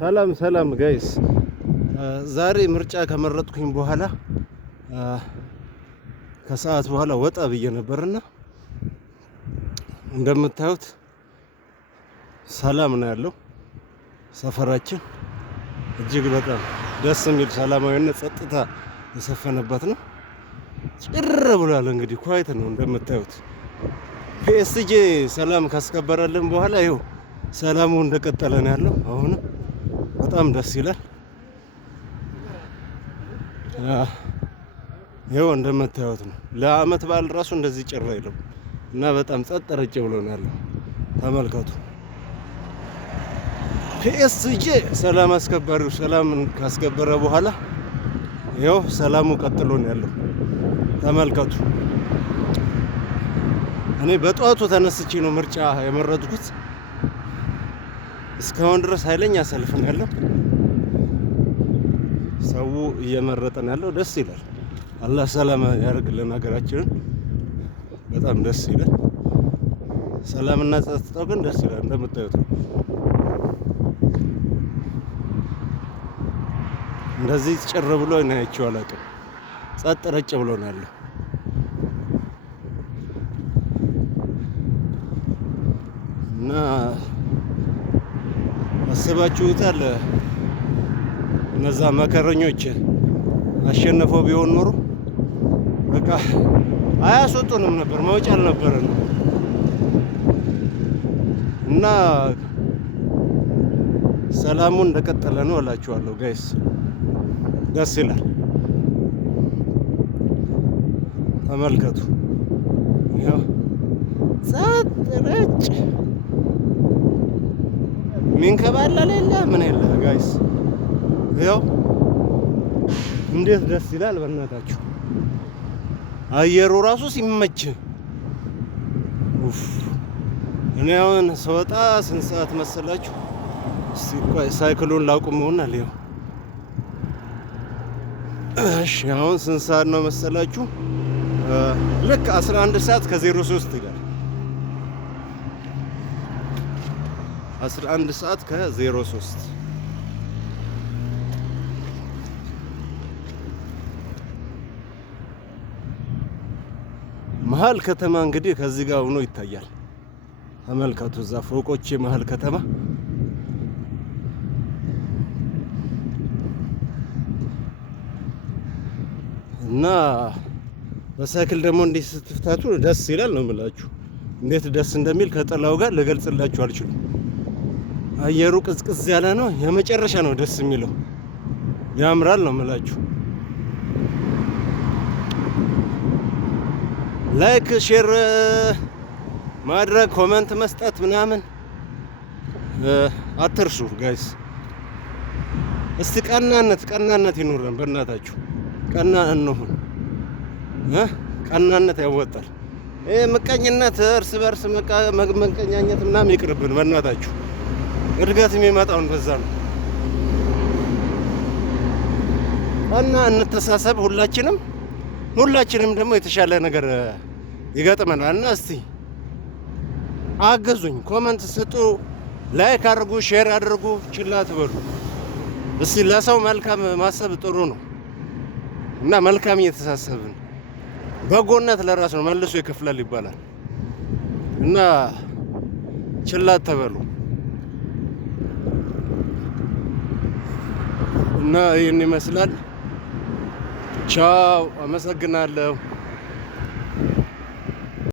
ሰላም ጋይስ፣ ዛሬ ምርጫ ከመረጥኩኝ በኋላ ከሰዓት በኋላ ወጣ ብዬ ነበርና እንደምታዩት ሰላም ነው ያለው ሰፈራችን። እጅግ በጣም ደስ የሚል ሰላማዊነት፣ ጸጥታ የሰፈነበት ነው። ጭር ብሏል። እንግዲህ ኳይት ነው እንደምታዩት። ፒኤስጂ ሰላም ካስከበረልን በኋላ ይኸው ሰላሙ እንደቀጠለ ነው ያለው። አሁንም በጣም ደስ ይላል። ይኸው እንደምታዩት ነው። ለአመት በዓል ራሱ እንደዚህ ጭር አይልም እና በጣም ጸጥ ረጭ ብሎ ነው ያለው። ተመልከቱ። ፒኤስጂ ሰላም አስከባሪው ሰላም ካስከበረ በኋላ ይኸው ሰላሙ ቀጥሎ ነው ያለው። ተመልከቱ። እኔ በጠዋቱ ተነስቼ ነው ምርጫ የመረጥኩት። እስካሁን ድረስ ኃይለኛ ሰልፍ ነው ያለው። ሰው እየመረጠ ነው ያለው። ደስ ይላል። አላህ ሰላም ያደርግልን ሀገራችንን። በጣም ደስ ይላል። ሰላምና ጸጥታው ግን ደስ ይላል። እንደምታዩት እንደዚህ ጭር ብሎ ነው ያለው። አላውቅም። ጸጥ ረጭ ብሎ ነው ያለው እና አስባችሁታል? እነዛ መከረኞች አሸነፈው ቢሆን ኖሮ በቃ አያስወጡንም ነበር፣ መውጫ አልነበረን እና ሰላሙ እንደቀጠለ ነው እላችኋለሁ ጋይስ። ደስ ይላል። ተመልከቱ። ያው ጸጥ ረጭ ሚንከባለል የለ ምን የለ ጋይስ። ያው እንዴት ደስ ይላል በእናታችሁ። አየሩ ራሱ ሲመች። እኔ አሁን ስወጣ ስንት ሰዓት መሰላችሁ? ሳይክሉን ላቁመውና ሊው። እሺ አሁን ስንት ሰዓት ነው መሰላችሁ? ልክ 11 ሰዓት ከ03 ይላል። 11 ሰዓት ከ03 መሀል ከተማ እንግዲህ ከዚህ ጋር ሆኖ ይታያል። ተመልከቱ። እዛ ፎቆች መሀል ከተማ እና በሳይክል ደግሞ እንዲህ ስትፍታቱ ደስ ይላል ነው የምላችሁ። እንዴት ደስ እንደሚል ከጥላው ጋር ልገልጽላችሁ አልችልም። አየሩ ቅዝቅዝ ያለ ነው። የመጨረሻ ነው ደስ የሚለው። ያምራል ነው የምላችሁ። ላይክ ሼር ማድረግ ኮሜንት መስጠት ምናምን አትርሱ ጋይስ። እስቲ ቀናነት ይኖረን በእናታችሁ። ቀና እንሁን። ቀናነት ያወጣል። ምቀኝነት፣ እርስ በርስ መቀኛኘት ምናምን ይቅርብን በእናታችሁ። እድገት የሚመጣውን በዛ ነው። ቀና እንተሳሰብ ሁላችንም ደግሞ የተሻለ ነገር ይገጥመናል። እና እስቲ አገዙኝ፣ ኮመንት ስጡ፣ ላይክ አድርጉ፣ ሼር አድርጉ፣ ችላ ትበሉ። እስቲ ለሰው መልካም ማሰብ ጥሩ ነው እና መልካም እየተሳሰብን በጎነት ለራስ ነው መልሶ ይከፍላል ይባላል እና ችላ ተበሉ እና ይህን ይመስላል። ቻው፣ አመሰግናለሁ።